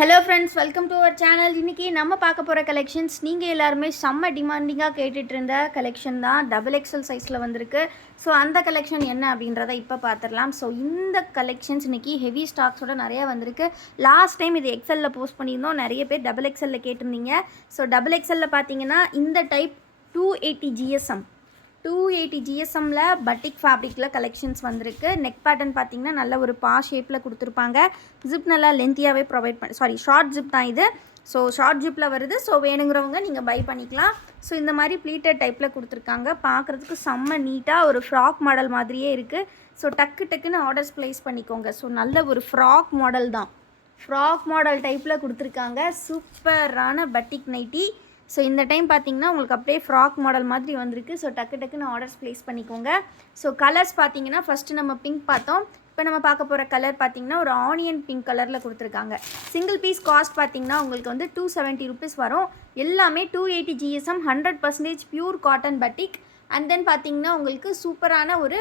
Hello friends, welcome to our channel. இன்றைக்கி நம்ம பார்க்க போகிற கலெக்ஷன்ஸ் நீங்கள் எல்லாருமே செம்ம டிமாண்டிங்காக கேட்டுட்டு இருந்த கலெக்ஷன் தான். டபுள் எக்ஸல் சைஸில் வந்திருக்கு. ஸோ அந்த கலெக்ஷன் என்ன அப்படின்றத இப்போ பார்த்துடலாம். ஸோ இந்த கலெக்ஷன்ஸ் இன்றைக்கி ஹெவி ஸ்டாக்ஸோட நிறையா வந்திருக்கு. லாஸ்ட் டைம் இது எக்ஸலில் போஸ்ட் பண்ணியிருந்தோம், நிறைய பேர் டபுள் எக்ஸலில் கேட்டிருந்தீங்க. ஸோ டபுள் எக்ஸலில் பார்த்தீங்கன்னா இந்த டைப் 280 GSM 280 GSMல பட்டிக் ஃபேப்ரிக்கில் கலெக்ஷன்ஸ் வந்திருக்கு. நெக் பேட்டர்ன் பார்த்தீங்கன்னா நல்ல ஒரு பா ஷேப்பில் கொடுத்துருப்பாங்க. ஜிப் நல்லா லென்த்தியாகவே ப்ரொவைட் ஷார்ட் ஜிப் தான் இது. ஸோ ஷார்ட் ஜிப்பில் வருது. ஸோ வேணுங்கிறவங்க நீங்கள் பை பண்ணிக்கலாம். ஸோ இந்த மாதிரி ப்ளீட்டட் டைப்பில் கொடுத்துருக்காங்க. பார்க்குறதுக்கு செம்ம நீட்டாக ஒரு ஃப்ராக் மாடல் மாதிரியே இருக்குது. ஸோ டக்குன்னு ஆர்டர்ஸ் ப்ளேஸ் பண்ணிக்கோங்க. ஸோ நல்ல ஒரு ஃப்ராக் மாடல் தான். ஃப்ராக் மாடல் டைப்பில் கொடுத்துருக்காங்க. சூப்பரான பட்டிக் நைட்டி. ஸோ இந்த டைம் பார்த்தீங்கன்னா உங்களுக்கு அப்படியே ஃப்ராக் மாடல் மாதிரி வந்திருக்கு. ஸோ டக்குன்னு ஆர்டர்ஸ் ப்ளேஸ் பண்ணிக்கோங்க. ஸோ கலர்ஸ் பார்த்தீங்கன்னா ஃபஸ்ட்டு நம்ம பிங்க் பார்த்தோம். இப்போ நம்ம பார்க்க போகிற கலர் பார்த்தீங்கன்னா ஒரு ஆனியன் பிங்க் கலரில் கொடுத்துருக்காங்க. சிங்கிள் பீஸ் காஸ்ட் பார்த்தீங்கன்னா உங்களுக்கு வந்து 270 rupees வரும். எல்லாமே 280 GSM 100% pure cotton பட்டிக். And then பார்த்தீங்கன்னா உங்களுக்கு சூப்பரான ஒரு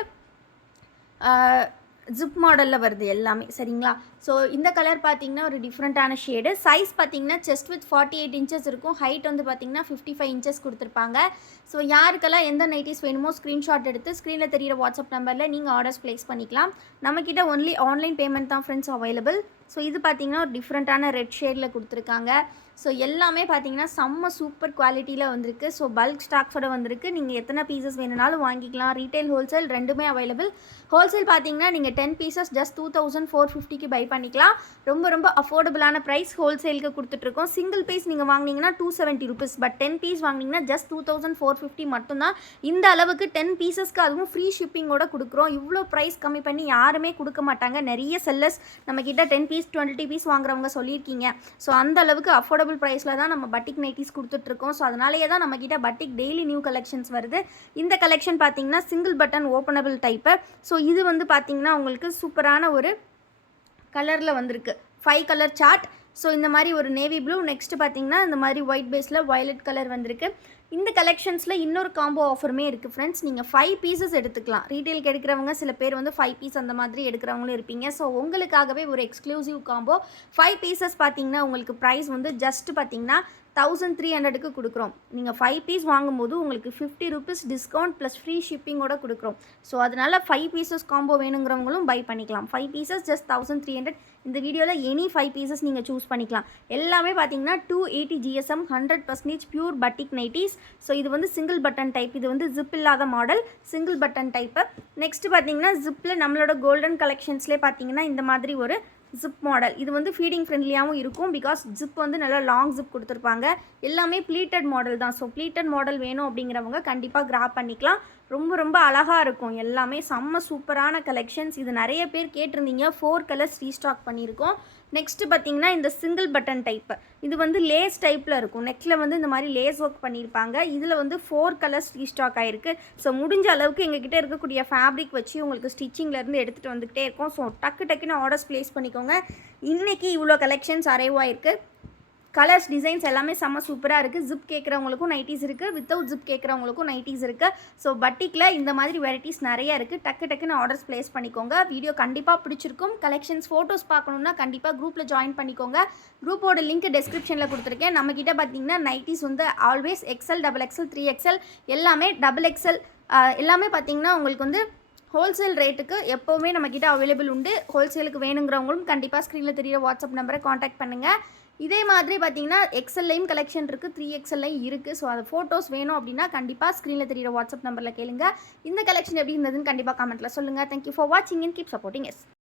ஜிப் மாடலில் வருது எல்லாமே, சரிங்களா? ஸோ இந்த கலர் பார்த்தீங்கன்னா ஒரு டிஃப்ரெண்ட்டான ஷேடு. சைஸ் பார்த்தீங்கன்னா செஸ்ட் வித் 48 inches இருக்கும். ஹைட் வந்து பார்த்தீங்கன்னா 55 inches கொடுத்துருப்பாங்க. ஸோ யாருக்கெல்லாம் எந்த நைட்டிஸ் வேணுமோ ஸ்க்ரீன்ஷாட் எடுத்து ஸ்க்ரீனில் தெரியிற வாட்ஸ்அப் நம்பரில் நீங்கள் ஆர்டர்ஸ் ப்ளேஸ் பண்ணிக்கலாம். நம்மக்கிட்ட ஒன்லி ஆன்லைன் பேமெண்ட் தான் ஃப்ரெண்ட்ஸ் அவைலபிள். ஸோ இது பார்த்தீங்கன்னா ஒரு டிஃப்ரெண்ட்டான ரெட் ஷேடில் கொடுத்துருக்காங்க. ஸோ எல்லாமே பார்த்தீங்கன்னா செம்ம சூப்பர் குவாலிட்டியில் வந்திருக்கு. ஸோ பல்க் ஸ்டாக்ஸோட வந்திருக்கு. நீங்கள் எத்தனை பீசஸ் வேணுனாலும் வாங்கிக்கலாம். ரீட்டைல் ஹோல்சேல் ரெண்டுமே அவைலபிள். ஹோல்சேல் பார்த்தீங்கன்னா நீங்கள் 10 pieces ஜஸ்ட் 2450க்கு பை பண்ணிக்கலாம். ரொம்ப அஃபோர்டபுளான ப்ரைஸ் ஹோல்சேலுக்கு கொடுத்துட்ருக்கோம். சிங்கிள் பீஸ் நீங்கள் வாங்கினீங்கன்னா 270 rupees. பட் 10 piece வாங்கினீங்கன்னா ஜஸ்ட் 2450 மட்டும்தான். இந்த அளவுக்கு 10 piecesக்கு அதுவும் ஃப்ரீ ஷிப்பிங்கோட கொடுக்குறோம். இவ்வளோ ப்ரைஸ் கம்மி பண்ணி யாருமே கொடுக்க மாட்டாங்க. நிறைய செல்லர்ஸ் நம்மக்கிட்ட 10 piece 20 piece வாங்குறவங்க சொல்லியிருக்கீங்க. ஸோ அந்த அளவுக்கு அஃபோர்டபுள் ப்ரைஸில் தான் நம்ம பட்டிக் நைட்டிஸ் கொடுத்துட்ருக்கோம். ஸோ அதனாலேயே தான் நம்மக்கிட்ட பட்டிக் டெய்லி நியூ கலெக்ஷன்ஸ் வருது. இந்த கலெக்ஷன் பார்த்தீங்கன்னா single button openable type. So இது வந்து பார்த்தீங்கன்னா உங்களுக்கு சூப்பரான ஒரு கலரில் வந்திருக்கு. 5 கலர் சார்ட். ஸோ இந்த மாதிரி ஒரு நேவி ப்ளூ, நெக்ஸ்ட்டு பார்த்தீங்கன்னா இந்த மாதிரி ஒயிட் பேஸில் வயலட் கலர் வந்திருக்கு. இந்த கலெக்ஷன்ஸில் இன்னொரு காம்போ ஆஃபருமே இருக்குது ஃப்ரெண்ட்ஸ். நீங்கள் 5 pieces எடுத்துக்கலாம். ரீட்டெயிலுக்கு எடுக்கிறவங்க சில பேர் வந்து 5 piece அந்த மாதிரி எடுக்கிறவங்களும் இருப்பீங்க. ஸோ உங்களுக்காகவே ஒரு எக்ஸ்க்ளூசிவ் காம்போ 5 pieces பார்த்தீங்கன்னா உங்களுக்கு ப்ரைஸ் வந்து ஜஸ்ட் பார்த்தீங்கன்னா 1300க்கு கொடுக்குறோம். நீங்கள் 5 piece வாங்கும்போது உங்களுக்கு 50 rupees டிஸ்கவுண்ட் ப்ளஸ் ஃப்ரீ ஷிப்பிங்கோட கொடுக்குறோம். ஸோ அதனால் 5 pieces காம்போ வேணுங்கிறவங்களும் பை பண்ணிக்கலாம். 5 pieces ஜஸ்ட் 1300. இந்த வீடியோவில் எனி 5 pieces நீங்கள் சூஸ் பண்ணிக்கலாம். எல்லாமே பார்த்தீங்கன்னா 280 GSM 100% பியூர் பட்டிக் நைட்டிஸ். ஸோ இது வந்து சிங்கிள் பட்டன் டைப். இது வந்து ஜிப் இல்லாத model, single button type. Next பார்த்தீங்கன்னா ஜிப்பில் நம்மளோட கோல்டன் கலெக்ஷன்ஸ்லேயே பார்த்தீங்கன்னா இந்த மாதிரி ஒரு ஜிப் மாடல். இது வந்து ஃபீடிங் ஃப்ரெண்ட்லியாகவும் இருக்கும். பிகாஸ் ஜிப் வந்து நல்லா லாங் ஜிப் கொடுத்துருப்பாங்க. எல்லாமே ப்ளீட்டட் மாடல் தான். ஸோ ப்ளீட்டட் மாடல் வேணும் அப்படிங்கிறவங்க கண்டிப்பாக கிராப் பண்ணிக்கலாம். ரொம்ப அழகாக இருக்கும். எல்லாமே செம்ம சூப்பரான கலெக்ஷன்ஸ். இது நிறைய பேர் கேட்டிருந்தீங்க. 4 colors ரீஸ்டாக் பண்ணியிருக்கோம். நெக்ஸ்ட்டு பார்த்தீங்கன்னா இந்த சிங்கிள் பட்டன் டைப்பு. இது வந்து லேஸ் டைப்பில் இருக்கும். நெக்கில் வந்து இந்த மாதிரி லேஸ் ஒர்க் பண்ணியிருப்பாங்க. இதில் வந்து 4 colors ரீஸ்டாக் ஆகிருக்கு. ஸோ முடிஞ்ச அளவுக்கு எங்ககிட்ட இருக்கக்கூடிய ஃபேப்ரிக் வச்சு உங்களுக்கு ஸ்டிச்சிங்லேருந்து எடுத்துகிட்டு வந்துக்கிட்டே இருக்கும். ஸோ டக்குன்னு ஆர்டர்ஸ் ப்ளேஸ் பண்ணிக்கோங்க. இன்றைக்கி இவ்வளோ கலெக்ஷன்ஸ் அரைவ் ஆகிருக்கு. கலர்ஸ் டிசைன்ஸ் எல்லாமே செம்ம சூப்பராக இருக்குது. ஜிப் கேட்குறவங்களுக்கும் நைட்டிஸ் இருக்குது, வித்தவுட் ஜிப் கேட்குறவங்களுக்கும் நைட்டிஸ் இருக்குது. ஸோ பட்டிக்கில் இந்த மாதிரி வெரைட்டிஸ் நிறையா இருக்குது. டக்குன்னு ஆர்டர்ஸ் ப்ளேஸ் பண்ணிக்கோங்க. வீடியோ கண்டிப்பாக பிடிச்சிருக்கும். கலெக்ஷன்ஸ் ஃபோட்டோஸ் பார்க்கணுன்னா கண்டிப்பாக குரூப்பில் ஜாயின் பண்ணிக்கோங்க. குரூப்போட லிங்க் டிஸ்கிரிப்ஷனில் கொடுத்துருக்கேன். நம்மக்கிட்ட பார்த்தீங்கன்னா நைட்டிஸ் வந்து ஆல்வேஸ் XL, XXL, 3XL எல்லாமே XXL எல்லாமே பார்த்தீங்கன்னா உங்களுக்கு வந்து ஹோல்சேல் ரேட்டுக்கு எப்போவுமே நம்மக்கிட்ட அவைலபிள் உண்டு. ஹோல்சேலுக்கு வேணுங்கிறவங்களும் கண்டிப்பாக ஸ்க்ரீனில் தெரியிற வாட்ஸ்அப் நம்பரை காண்டாக்ட் பண்ணுங்கள். இதே மாதிரி பார்த்தீங்கன்னா XLலையும் கலெக்ஷன் இருக்குது, 3XLலையும் இருக்குது. ஸோ அது ஃபோட்டோஸ் வேணும் அப்படின்னா கண்டிப்பாக ஸ்க்ரீனில் தெரியிற வாட்ஸ்அப் நம்பரில் கேளுங்க. இந்த கலெக்ஷன் எப்படி இருந்ததுன்னு கண்டிப்பாக கமெண்ட்டில் சொல்லுங்கள். தேங்க்யூ ஃபார் வாட்சிங் அண்ட் கீப் சப்போர்ட்டிங் எஸ்.